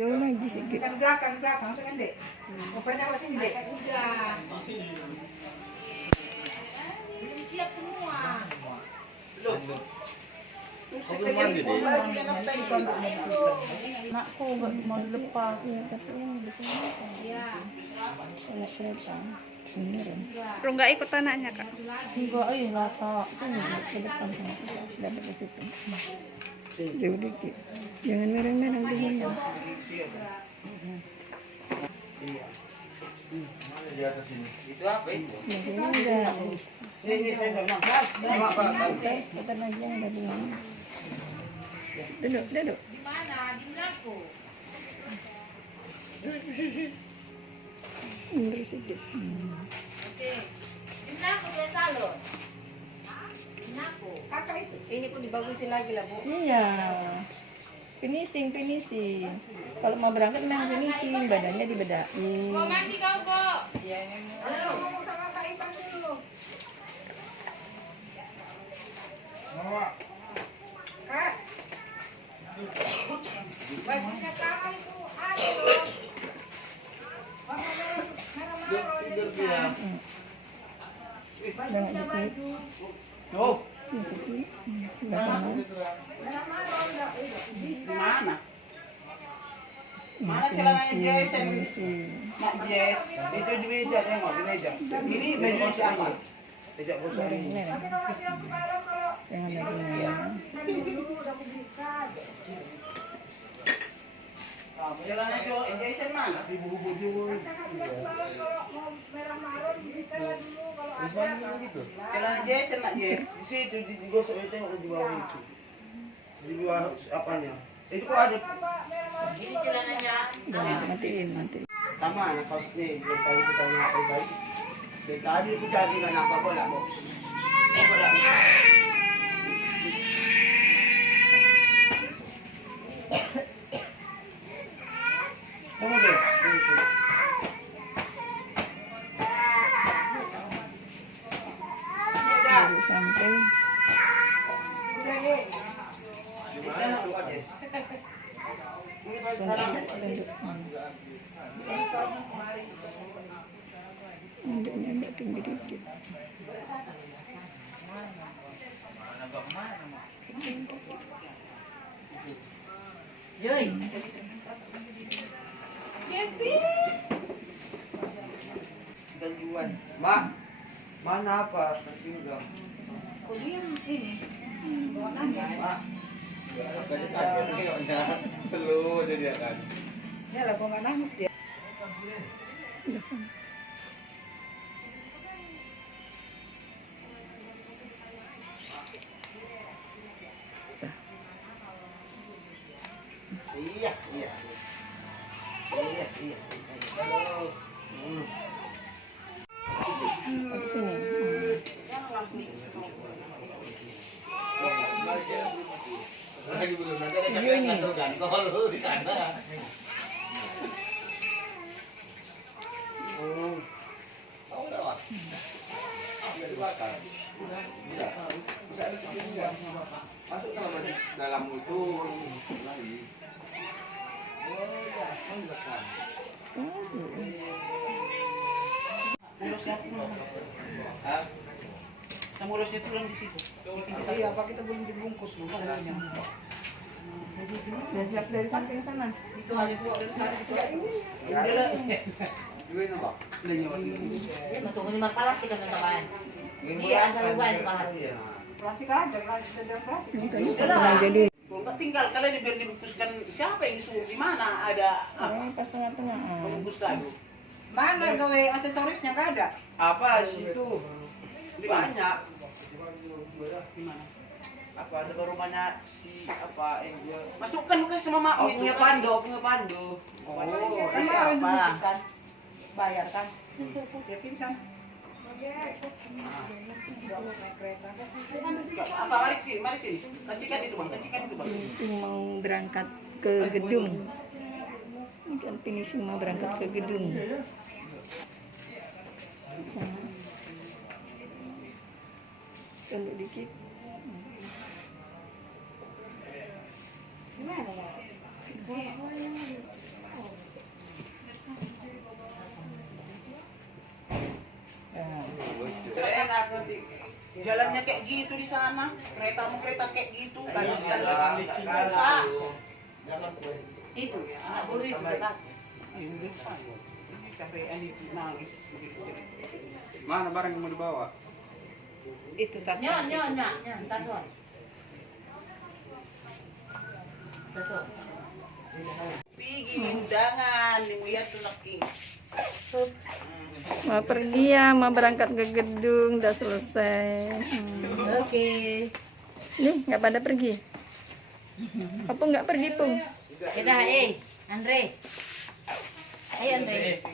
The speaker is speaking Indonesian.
Jauh lagi sedikit. Kan belakang kan dek. Rupanya apa sih dek? Sudah. Belum siap semua. Anakku nggak mau dilepas. Ya, tapi yang di sini kan. Iya. Kalau kereta. Beneran. Lu nggak ikut anaknya kak? Enggak, rasa ini ke depan sana. Dapat ke situ. Jauh dikit. Jangan mereng-mereng di sini. Itu apa itu? Enggak. Ini saya enggak makan. Bukan aja yang dari mana. Duduk. Di mana? Di Melako. Mundur sedikit. Oke. Di Melako dia salon. Di Melako. Kakak itu. Ini pun dibagusin lagi lah, Bu. Iya. Finishing. Kalau mau berangkat memang finishing, badannya dibedain. Go mandi kau go. Halo, ngomong sama Kak Ipan dulu. Kak. Bajunya sama itu ada loh. Warna merah-merah. Jangan dikit. Oh, Masukin. Sebelah sana. Merah-merah. di mana? Mana celananya Jess? Finishing. Mak Jess. Itu di meja, tengok di meja. Ini meja siapa? Meja bosok ini. Mereng. Jangan lagi mereng. Celananya Jo, Jason mana? Celana Jason, Mak Jess. Di situ digosok itu tengok di bawah itu. Di bawah apanya? Itu kok ada Ini celananya. Jangan matiin. tama na kaos ni dari tadi kita tanya tadi. Dari tadi aku cari nggak nampak bola, Bos. Bola. Kamu deh. Baru sampai. Kita nak buka, Jess. Ini baju Tunduk. Tunduknya agak tinggi dikit. Yoi. ganjuan. Mak, mana apa? Tertinggal. Kuliah ini. Mak. Akan kaget selalu jadi akan. Ya lah, gua nggak nangis dia. Sebelah sana. Iya. Halo. Ke sini. Lagi belum nanti ada capek ngatur gantol di sana. Tahu enggak, Pak? Dari belakang. Bisa. Bisa ada capek juga. Masuk kalau di dalam itu lagi. Oh ya, mendekat. Mulusnya pulang. Hah? Mulusnya tulang di situ. Iya, apa kita belum dibungkus loh kayaknya. Udah siap dari samping sana. Itu hanya dua dari sana itu. Udah lah. Gimana, Pak? Masuk ke lima palas kan teman. Iya, asal gua itu palas. Plastik ada, plastik sedang plastik. Udah jadi. Nggak tinggal kalian biar dibungkuskan siapa yang disuruh di mana ada apa? Pas tengah-tengah. Membungkus kado. Mana gawe aksesorisnya nggak ada? Apa situ? Banyak. Di mana? Apa ada rumahnya si apa yang dia masukkan bukan sama mak punya pandu. Oh, Kan ini mau apa? dibungkuskan. Bayar kan? Dia pingsan. Apa mari sini. Kancikan itu, Bang. Finishing mau berangkat ke gedung. Ini kan finishing mau berangkat ke gedung. Sana. Tunduk dikit. Gimana? rumahnya kayak gitu di sana. Kereta kayak gitu. Tanya sekali Jangan lagi. Itu, anak buru itu tak. Ini depan. Ini capek itu nangis. Mana barang yang mau dibawa? Itu tas Nyo, tason. Tason. Pigi undangan, lihat tuh laki. Mau pergi ya, mau berangkat ke gedung, udah selesai. Oke. Nih, nggak pada pergi. Apa nggak pergi, Pung? Kita, Andre. Ayo, Andre.